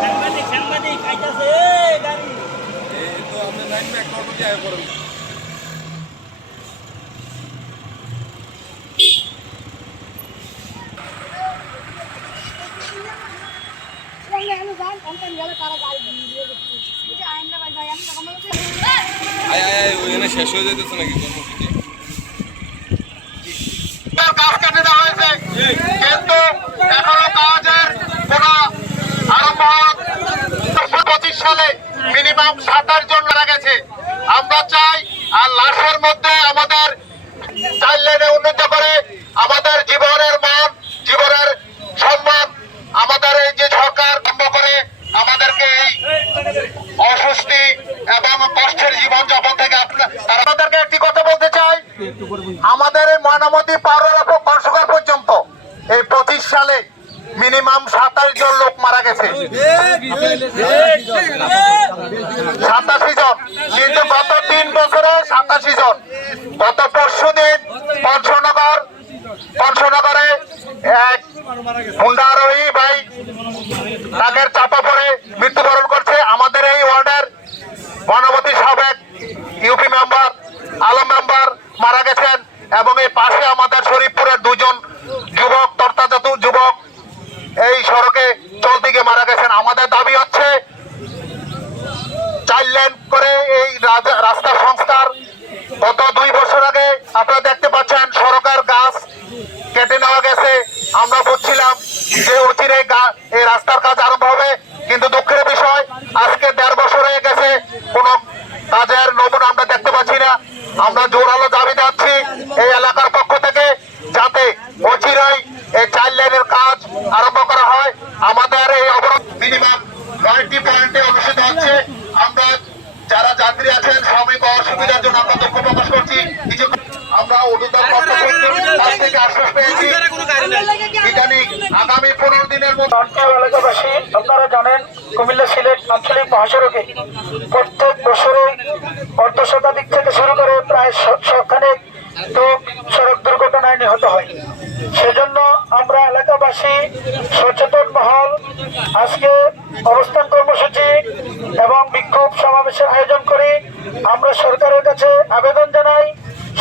সাংবাদিক সাংবাদিক আইতাছে গাড়ি আয় আয় আয় ওখানে শেষ হয়ে যেতেছে নাকি কর্মসূচি? গাছ কেটে দেওয়া হয়েছে কিন্তু এখনও কাজের কোন আরম্ভ পঁচিশ সালে মিনিমাম সাতাশ জন মারা গেছে আমরা চাই আর লাশের মধ্যে আমাদের চার লেনে উন্নত করে আমাদের জীবনের মান জীবনের সম্মান আমাদের এই যে সরকার বন্ধ করে আমাদেরকে এই অস্বস্তি এবং কষ্টের জীবন থেকে আপনাদেরকে একটি কথা বলতে চাই। আমাদের ময়নামতি পাওয়ার পর্যন্ত, এই পঁচিশ সালে মিনিমাম সাতাশ জন লোক মারা গেছে। সাতাশি জন। কিন্তু গত তিন বছরে সাতাশি জন। গত পরশু দিন পঞ্চনগর পঞ্চনগরে এক হুন্ডা আরোহী ভাই তাদের চাপা পড়ে মৃত্যুবরণ করছে আমাদের এই ওয়ার্ডের বনবতী সাবেক ইউপি মেম্বার আলম মেম্বার মারা গেছেন এবং এই পাশে আমাদের শরীফপুরের দুজন যুবক তর্তাজাতু যুবক এই সড়কে চলতে গিয়ে মারা গেছেন আমাদের দাবি হচ্ছে চার করে এই রাস্তা সংস্কার। গত দুই বছর আগে আপনারা দেখতে পাচ্ছেন সরকার গাছ কেটে নেওয়া গেছে। আমরা বলছিলাম যে অচিরে এই রাস্তার কাজ আরম্ভ হবে, কিন্তু দুঃখের বিষয়, আজকে দেড় বছর হয়ে গেছে, কোনো কাজের নমুনা আমরা দেখতে পাচ্ছি না। আমরা জোরালো দাবি যাচ্ছি এই এলাকার পক্ষ থেকে যাতে অচিরই এই চার লেনের কাজ আরম্ভ করা হয় আমাদের এই অবরোধ মিনিমাম নয়টি পয়েন্টে অনুষ্ঠিত হচ্ছে আমরা যারা যাত্রী আছেন শ্রমিক অসুবিধার জন্য আমরা দুঃখ প্রকাশ করছি। কিছু আমরা উদ্যোগ কাছ থেকে আশ্বাস পেয়েছি। ইদানিং আগামী পনেরো দিনের মধ্যে এলাকাবাসী আপনারা জানেন কুমিল্লা সিলেট আঞ্চলিক মহাসড়কে প্রত্যেক বছরে অর্ধ শতাধিক থেকে শুরু করে প্রায় লোক সড়ক দুর্ঘটনায় নিহত হয়। সেজন্য আমরা এলাকাবাসী সচেতন মহল আজকে অবস্থান কর্মসূচি এবং বিক্ষোভ সমাবেশের আয়োজন আমরা সরকারের কাছে আবেদন জানাই,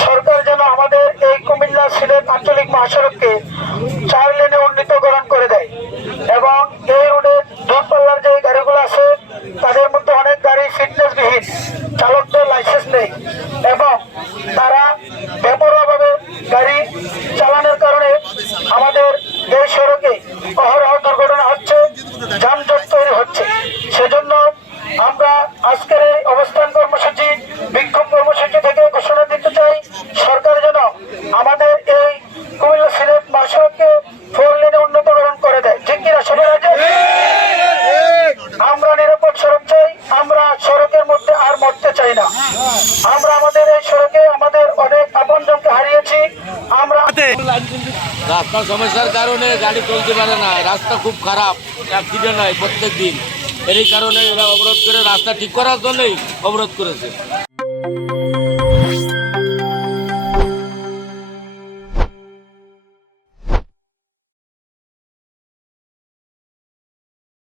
সরকার যেন আমাদের এই কুমিল্লা সিলেট আঞ্চলিক মহাসড়ককে চার লেনে উন্নীতকরণ করে দেয়। এবং এই রোডে দূরপাল্লার যে গাড়িগুলো আছে, তাদের মধ্যে অনেক গাড়ি ফিটনেসবিহীন, চালকদের লাইসেন্স নেই এবং তারা বেপরোয়াভাবে গাড়ি চালানোর কারণে আমাদের এই সড়কে অহরহ দুর্ঘটনা হচ্ছে, যানজট তৈরি হচ্ছে। সেজন্য আমরা আজকের এই অবস্থান কর্মসূচি বিক্ষোভ কর্মসূচি থেকে ঘোষণা দিতে চাই সরকার যেন আমাদের এই কুমিল্লা সিলেট মহাসড়ককে ফোর লেনে উন্নতকরণ করে দেয়। ঠিক কিনা সবাই আছে আমরা নিরাপদ সড়ক চাই, আমরা সড়কের মধ্যে আর মরতে চাই না। আমরা আমাদের এই সড়কে আমাদের অনেক আপনজনকে হারিয়েছি। আমরা রাস্তার সমস্যার কারণে গাড়ি চলতে পারে না, রাস্তা খুব খারাপ অ্যাক্সিডেন্ট হয় প্রত্যেক দিন এরই কারণে এরা অবরোধ করে রাস্তা ঠিক করার জন্যই অবরোধ করেছে।